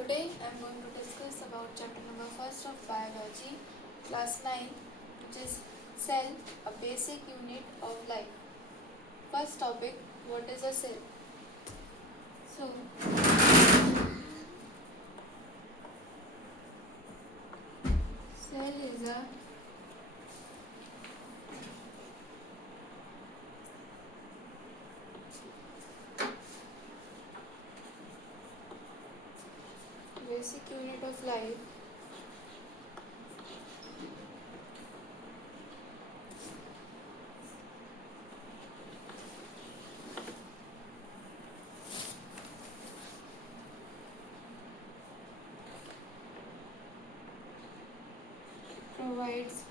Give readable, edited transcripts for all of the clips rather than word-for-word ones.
Today I am going to discuss about chapter number 1st of biology, class 9, which is cell, a basic unit of life. First topic, what is a cell? So, cell is a basic unit of life provides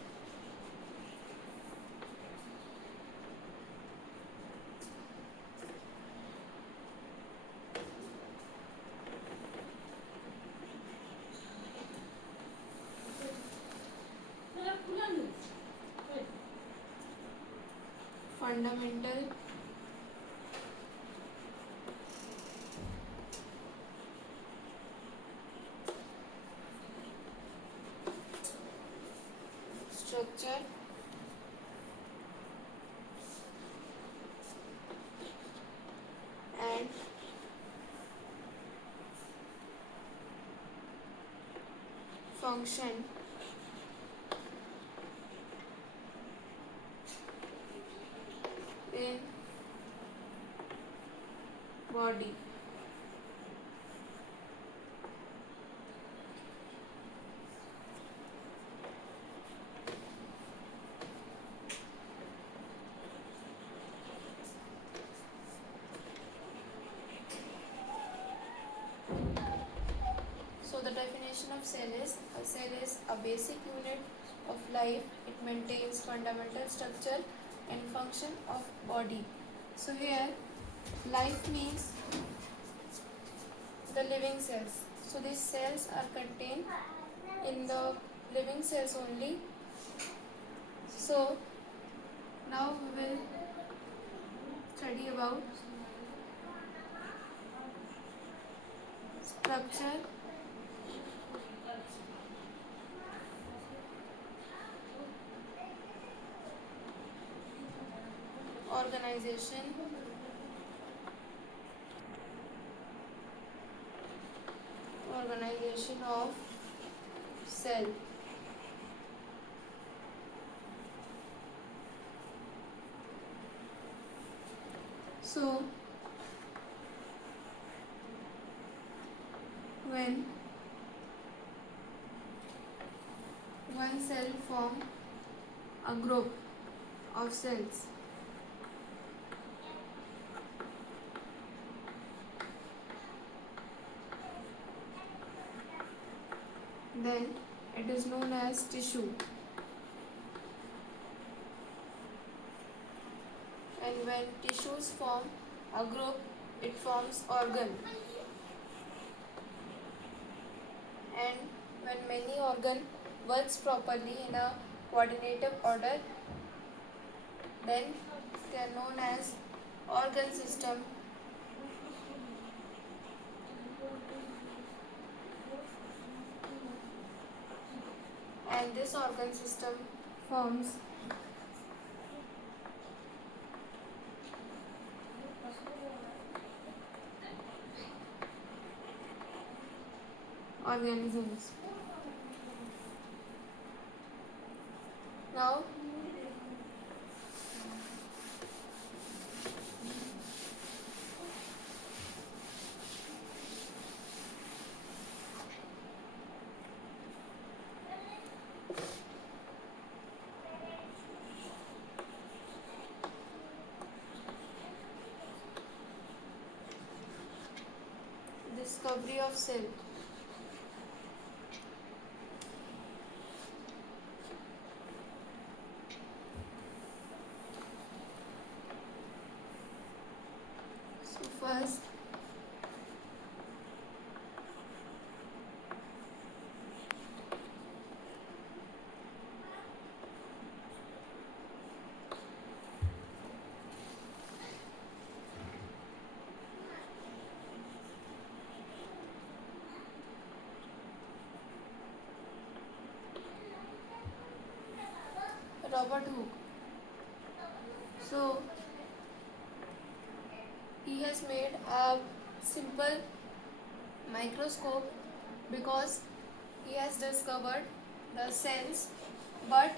fundamental structure and function in body. So the definition of cell is a cell is a basic unit of life. It maintains fundamental structure and function of body. So here life means the living cells. So these cells are contained in the living cells only. So now we will study about structure, organization, of cell. So when one cell forms a group of cells, then it is known as tissue. And when tissues form a group, it forms organ. And when many organ works properly in a coordinative order, then they are known as organ system. And this organ system forms organisms. Now discovery of cell. So first Robert Hooke. So he has made a simple microscope because he has discovered the cells, but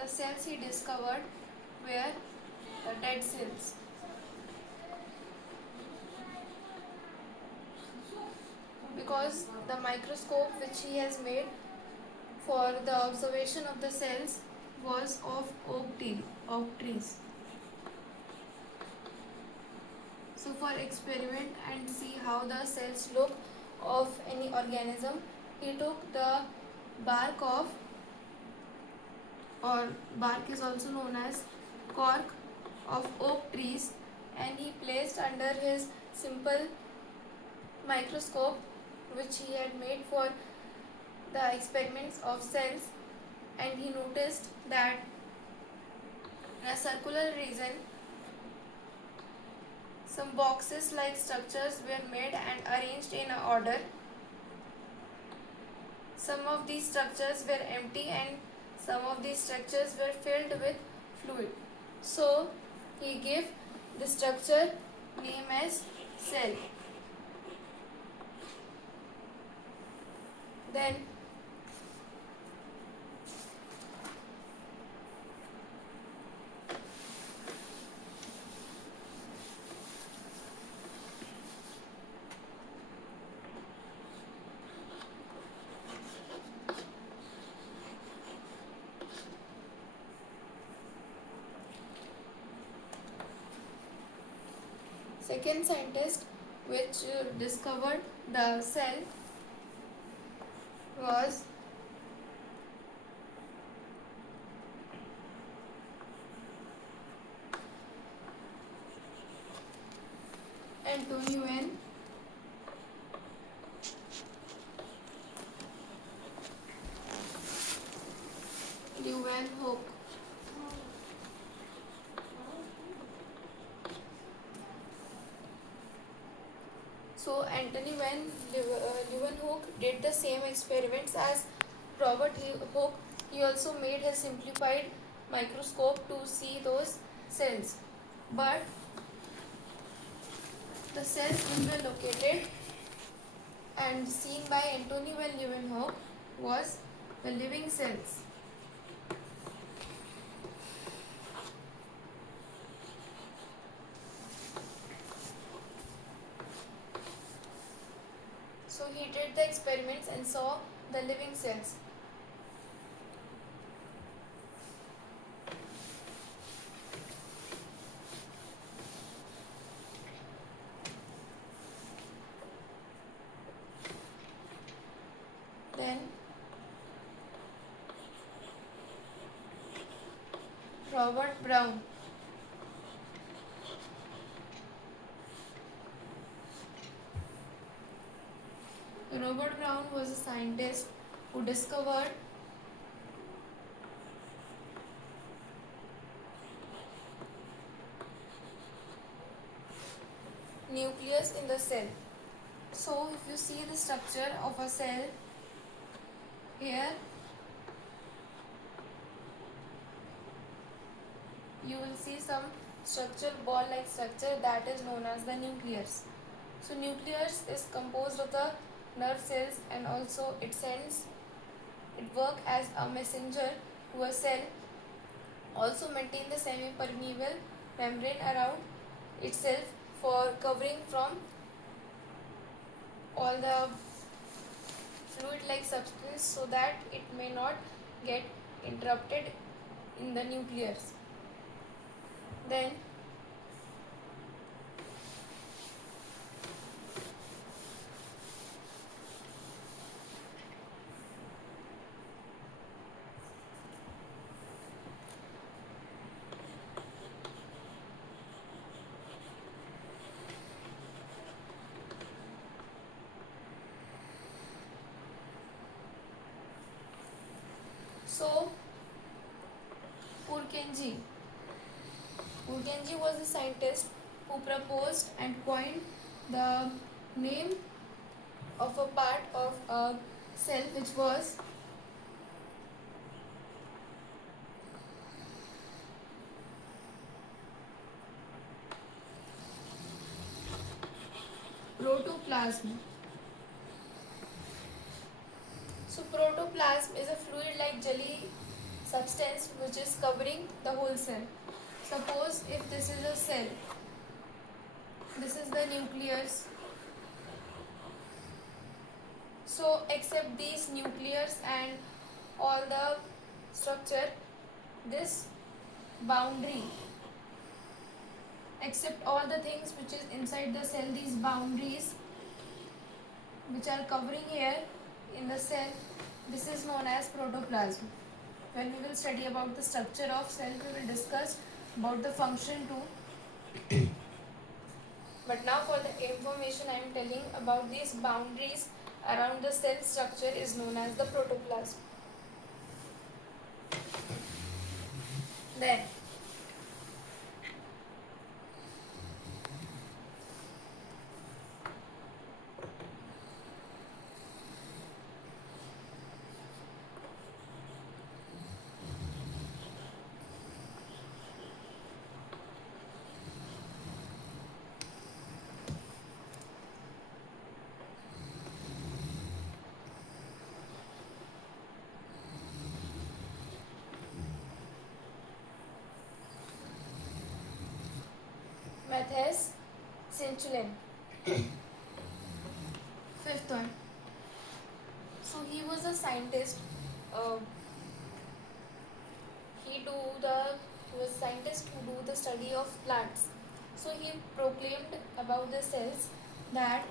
the cells he discovered were the dead cells. Because the microscope which he has made for the observation of the cells was of oak trees. So for experiment and see how the cells look of any organism, he took the bark of, or bark is also known as cork of oak trees, and he placed under his simple microscope which he had made for the experiments of cells, and he noticed that in a circular region some boxes like structures were made and arranged in an order. Some of these structures were empty and some of these structures were filled with fluid. So he gave the structure name as cell. Then second scientist which discovered the cell was Antonio N. Leeuwenhoek. So Anthony van Leeuwenhoek did the same experiments as Robert Hooke. He also made a simplified microscope to see those cells. But the cells which were located and seen by Anthony van Leeuwenhoek was the living cells. So he did the experiments and saw the living cells. Then Robert Brown. Robert Brown was a scientist who discovered nucleus in the cell. So if you see the structure of a cell here, you will see some structure, ball like structure, that is known as the nucleus. So nucleus is composed of the nerve cells and also it work as a messenger to a cell, also maintain the semi-permeable membrane around itself for covering from all the fluid like substance so that it may not get interrupted in the nucleus. Then so Purkinje was a scientist who proposed and coined the name of a part of a cell which was protoplasm. So protoplasm is a fluid-like jelly substance which is covering the whole cell. Suppose if this is a cell, this is the nucleus. So except these nucleus and all the structure, this boundary, except all the things which is inside the cell, these boundaries which are covering here in the cell, this is known as protoplasm. When we will study about the structure of cell, we will discuss about the function too. But now for the information I am telling about these boundaries around the cell structure is known as the protoplasm. Then Matthias Cinchulin. Fifth one. So he was a scientist. He was a scientist who do the study of plants. So he proclaimed about the cells that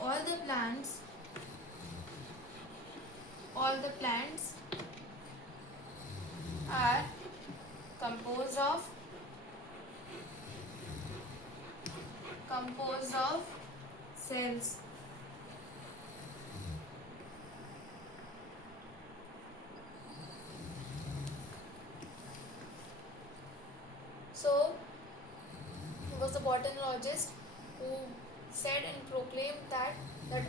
all the plants are composed of cells. So he was a botanologist who said and proclaimed that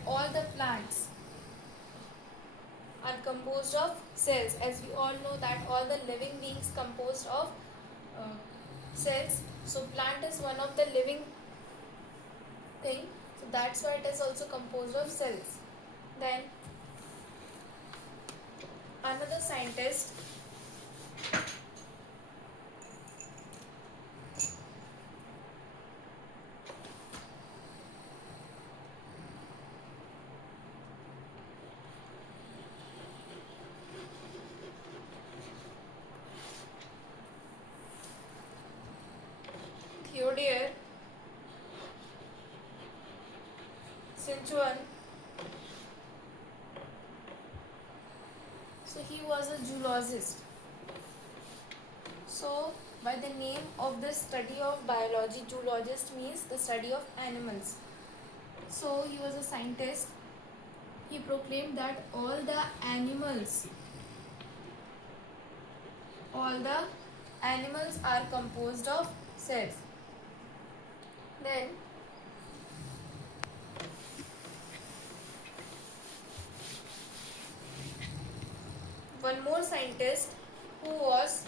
all the plants are composed of cells. As we all know that all the living beings composed of cells. So plant is one of the living thing. So that's why it is also composed of cells. Then another scientist, Theodore Cinchuan. So he was a zoologist. So by the name of the study of biology, zoologist means the study of animals. So he was a scientist. He proclaimed that all the animals are composed of cells. Then one more scientist who was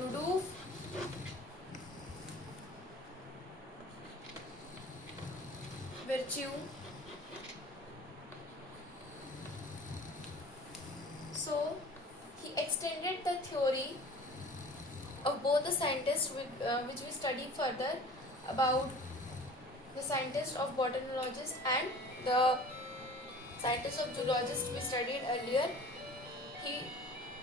Rudolf Virchow. So he extended the theory of both the scientists which we study further about the scientist of botanologist and the scientist of zoologist we studied earlier.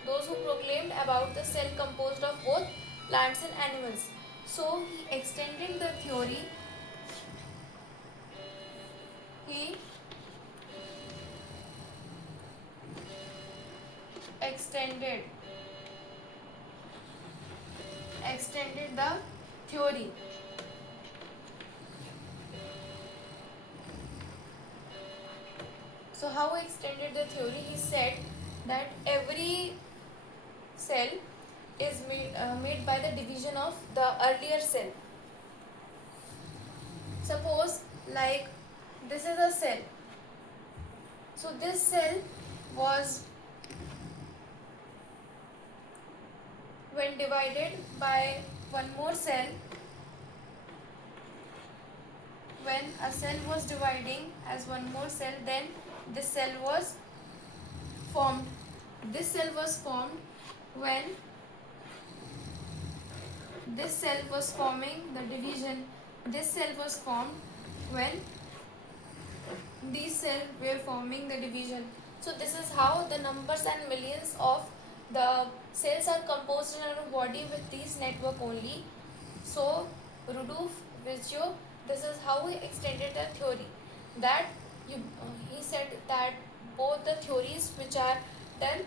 Those who proclaimed about the cell composed of both plants and animals. So he extended the theory. He extended the theory. So how he extended the theory? He said that every cell is made by the division of the earlier cell. Suppose like this is a cell. So this cell was when divided by one more cell, when a cell was dividing as one more cell, then this cell was formed. This cell was formed when this cell was forming the division. This cell was formed when these cells were forming the division. So this is how the numbers and millions of the cells are composed in our body with this network only. So Rudolf Virchow, this is how he extended the theory, that he said that both the theories which are done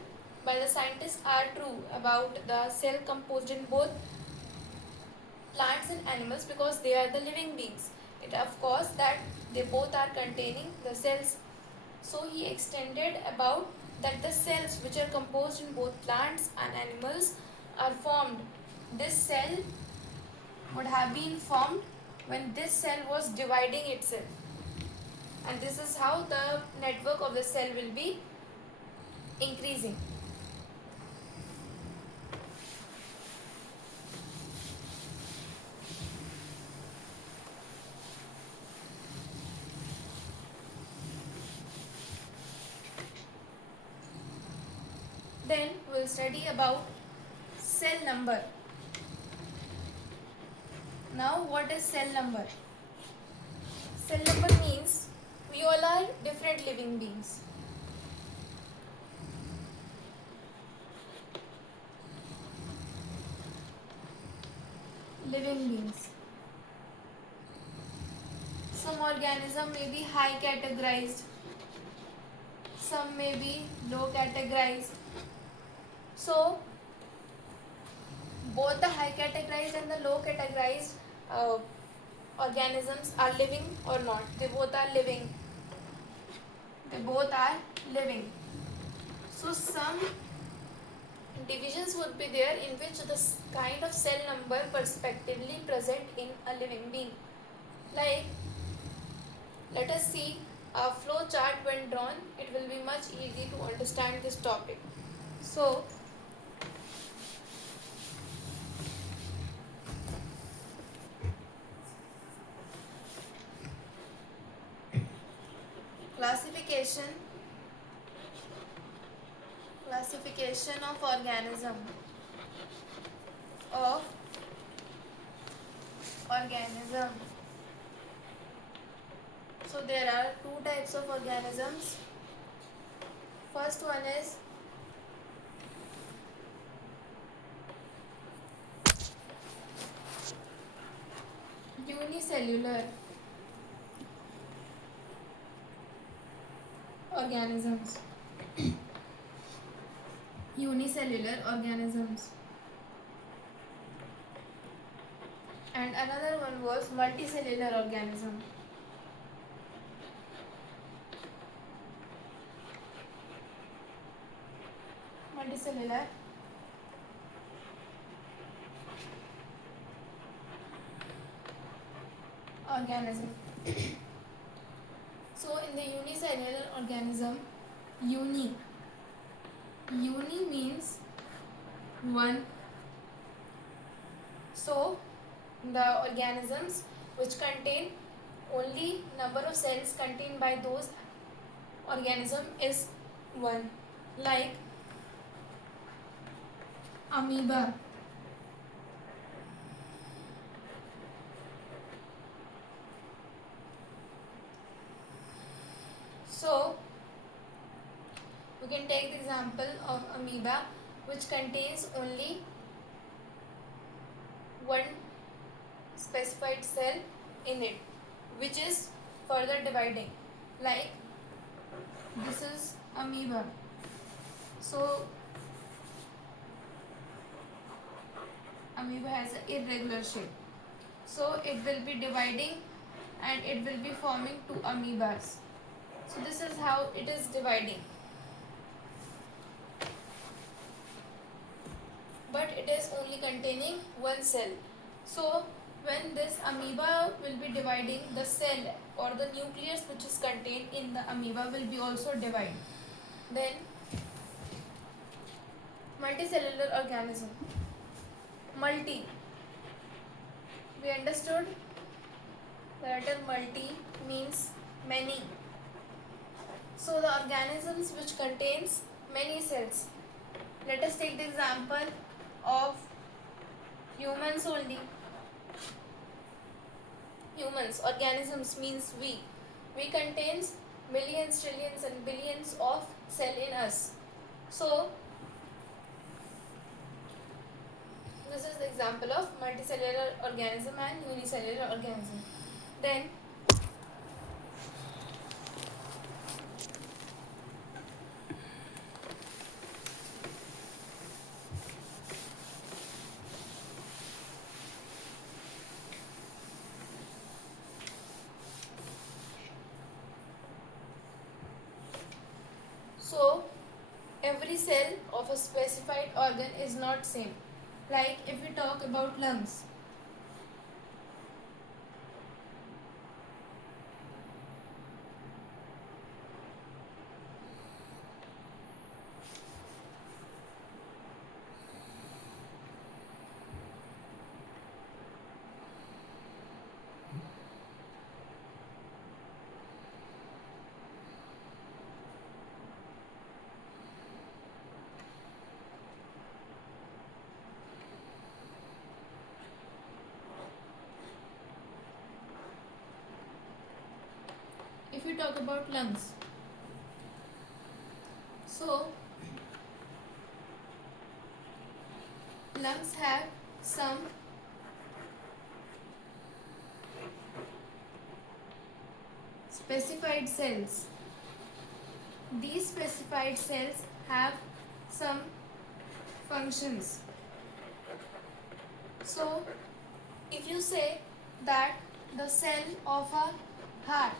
by the scientists are true about the cell composed in both plants and animals, because they are the living beings. It of course that they both are containing the cells. So he extended about that the cells which are composed in both plants and animals are formed. This cell would have been formed when this cell was dividing itself, and this is how the network of the cell will be increasing. Then we'll study about cell number. Now what is cell number? Cell number means we all are different living beings. Living beings. Some organism may be high categorized, some may be low categorized. So both the high categorized and the low categorized organisms are living or not. They both are living. They both are living. So some divisions would be there in which the kind of cell number prospectively present in a living being. Like, let us see a flow chart when drawn. It will be much easy to understand this topic. So classification of organism So there are two types of organisms. First one is unicellular organisms. Unicellular organisms. And another one was multicellular organism. Multicellular organism. So in the unicellular organism, uni means one. So the organisms which contain only number of cells contained by those organism is one, like amoeba. So we can take the example of amoeba, which contains only one specified cell in it, which is further dividing. Like, this is amoeba. So amoeba has an irregular shape. So it will be dividing and it will be forming two amoebas. So this is how it is dividing. But it is only containing one cell. So when this amoeba will be dividing, the cell or the nucleus which is contained in the amoeba will be also divided. Then multicellular organism. Multi. We understood The letter multi means many. So the organisms which contains many cells. Let us take the example of humans only. Humans, organisms means we. We contains millions, trillions and billions of cell in us. So this is the example of multicellular organism and unicellular organism. Then so every cell of a specified organ is not same. Like if we talk about lungs, if we talk about lungs, so lungs have some specified cells. These specified cells have some functions. So if you say that the cell of a heart,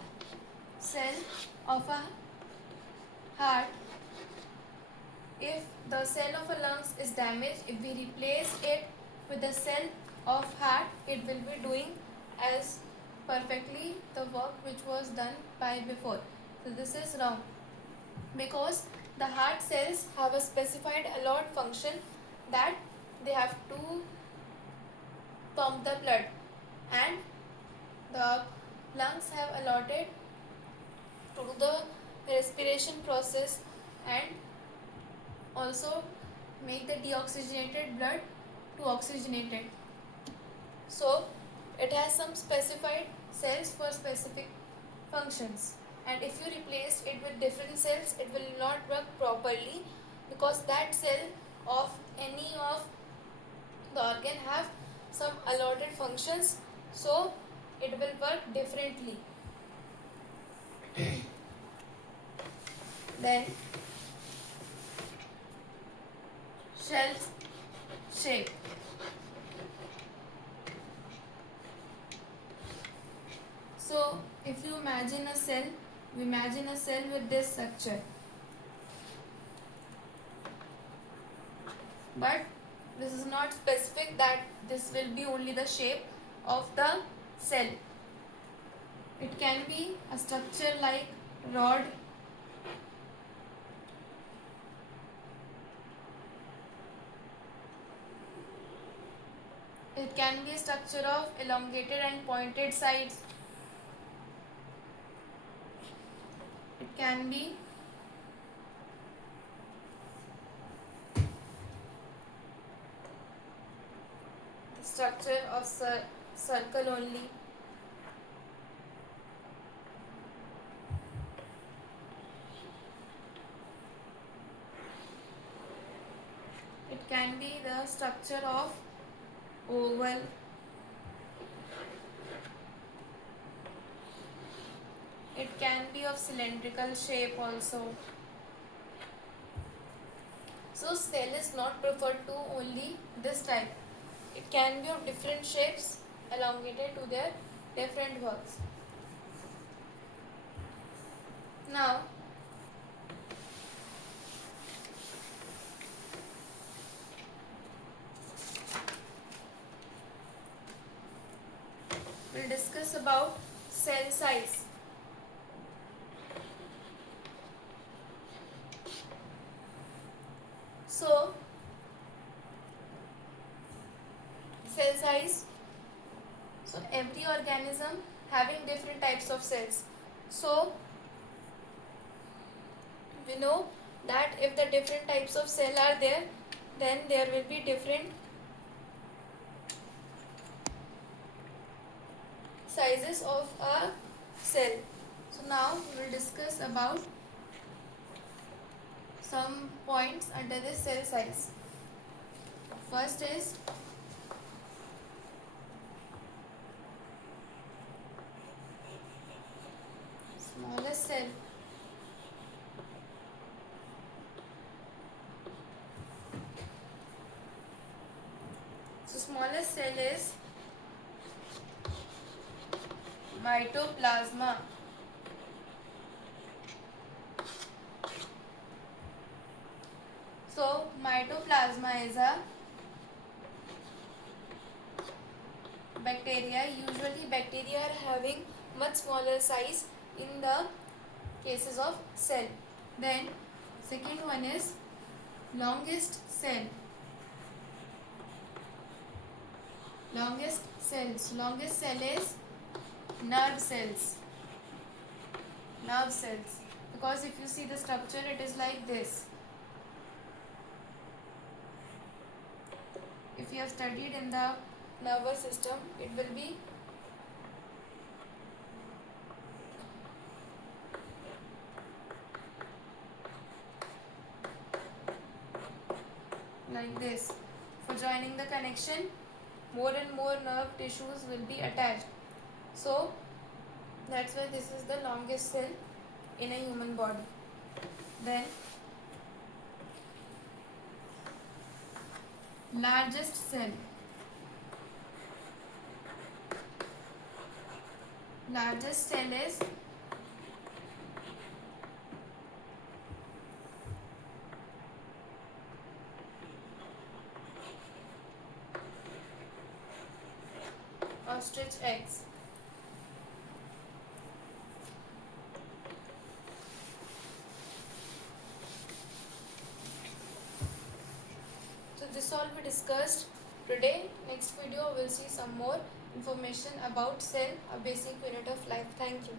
if the cell of a lungs is damaged, if we replace it with the cell of heart, it will be doing as perfectly the work which was done by before. So this is wrong, because the heart cells have a specified allowed function that they have to pump the blood, and the lungs have allotted to do the respiration process and also make the deoxygenated blood to oxygenated. So it has some specified cells for specific functions, and if you replace it with different cells, it will not work properly, because that cell of any of the organ have some allotted functions, so it will work differently. Then shell shape. So if you imagine a cell, with this structure, but this is not specific that this will be only the shape of the cell. It can be a structure like rod, it can be a structure of elongated and pointed sides, it can be the structure of circle only. It can be the structure of oval. It can be of cylindrical shape also. So cell is not preferred to only this type. It can be of different shapes elongated to their different works. Now we'll discuss about cell size. So cell size, so every organism having different types of cells. So we know that if the different types of cell are there, then there will be different sizes of a cell. So now we will discuss about some points under this cell size. First is smallest cell. So smallest cell is mitoplasma. So mitoplasma is a bacteria. Usually bacteria are having much smaller size in the cases of cell. Then second one is longest cell. Longest cells. Longest cell is nerve cells. Nerve cells. Because if you see the structure, it is like this. If you have studied in the nervous system, it will be like this. For joining the connection, more and more nerve tissues will be attached. So that's why this is the longest cell in a human body. Then largest cell. Largest cell is ostrich eggs. So this all we discussed today. Next video we'll see some more information about cell, a basic unit of life. Thank you.